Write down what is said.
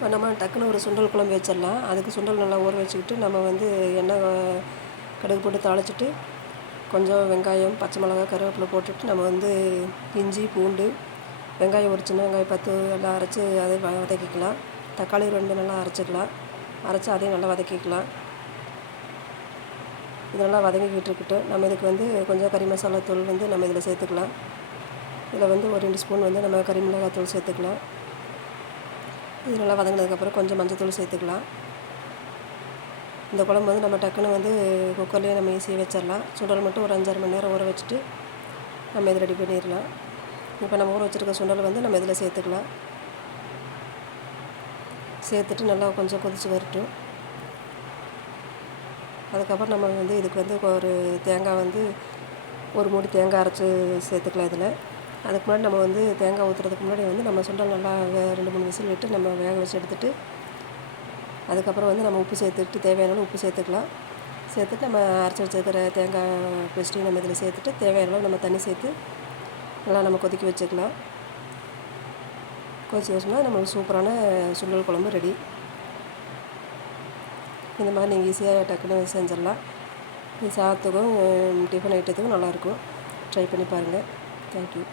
இப்போ நம்ம டக்குன்னு ஒரு சுண்டல் குழம்பு வச்சிடலாம். அதுக்கு சுண்டல் நல்லா ஊற வச்சுக்கிட்டு நம்ம வந்து எண்ணெய் கடுகு போட்டு தாளிச்சிட்டு கொஞ்சம் வெங்காயம், பச்சை மிளகா, கருவேப்பிலை போட்டுட்டு நம்ம வந்து இஞ்சி, பூண்டு, வெங்காயம் ஒரு சின்ன வெங்காயம் 10 எல்லாம் அரைச்சி அதை வதக்கிக்கலாம். தக்காளி 2 நல்லா அரைச்சிக்கலாம். அரைச்சி அதையும் நல்லா வதக்கிக்கலாம். இது நல்லா வதங்கிக்கிட்டு இருக்கட்டு. நம்ம இதுக்கு வந்து கொஞ்சம் கறி மசாலா தூள் வந்து நம்ம இதில் சேர்த்துக்கலாம். இதில் வந்து ஒரு 2 ஸ்பூன் வந்து நம்ம கறி மிளகாய் தூள் சேர்த்துக்கலாம். இது நல்லா வதங்கினதுக்கப்புறம் கொஞ்சம் மஞ்சள் தூள் சேர்த்துக்கலாம். இந்த குழம்பு வந்து நம்ம டக்குன்னு வந்து குக்கர்லேயே நம்ம ஈஸியாக வச்சிடலாம். சுண்டல் மட்டும் ஒரு 5-6 மணி நேரம் ஊற வச்சுட்டு நம்ம இதை ரெடி பண்ணிடலாம். இப்போ நம்ம ஊற வச்சுருக்க சுண்டல் வந்து நம்ம இதில் சேர்த்துக்கலாம். சேர்த்துட்டு நல்லா கொஞ்சம் கொதித்து வரட்டும். அதுக்கப்புறம் நம்ம வந்து இதுக்கு வந்து ஒரு தேங்காய் வந்து ஒரு மூடி தேங்காய் அரைச்சி சேர்த்துக்கலாம் இதில். அதுக்கு முன்னாடி நம்ம வந்து தேங்காய் ஊற்றுறதுக்கு முன்னாடி வந்து நம்ம சுண்டல் நல்லா 2-3 விசில் விட்டு நம்ம வேக வச்சு எடுத்துகிட்டு அதுக்கப்புறம் வந்து நம்ம உப்பு சேர்த்துட்டு தேவையான உப்பு சேர்த்துக்கலாம். சேர்த்துட்டு நம்ம அரைச்சி வச்சுருக்கிற தேங்காய் பேஸ்ட்டையும் நம்ம இதில் சேர்த்துட்டு தேவையான அளவு நம்ம தண்ணி சேர்த்து நல்லா நம்ம கொதிக்க வச்சுக்கலாம். கொதிச்சு வச்சோம்னா நம்மளுக்கு சூப்பரான சுண்டல் குழம்பு ரெடி. இந்த மாதிரி நீங்கள் ஈஸியாக டக்குன்னு செஞ்சிடலாம். இது சாதத்துக்கும் டிஃபன் ஐட்டத்துக்கும் நல்லாயிருக்கும். ட்ரை பண்ணி பாருங்கள். தேங்க்யூ.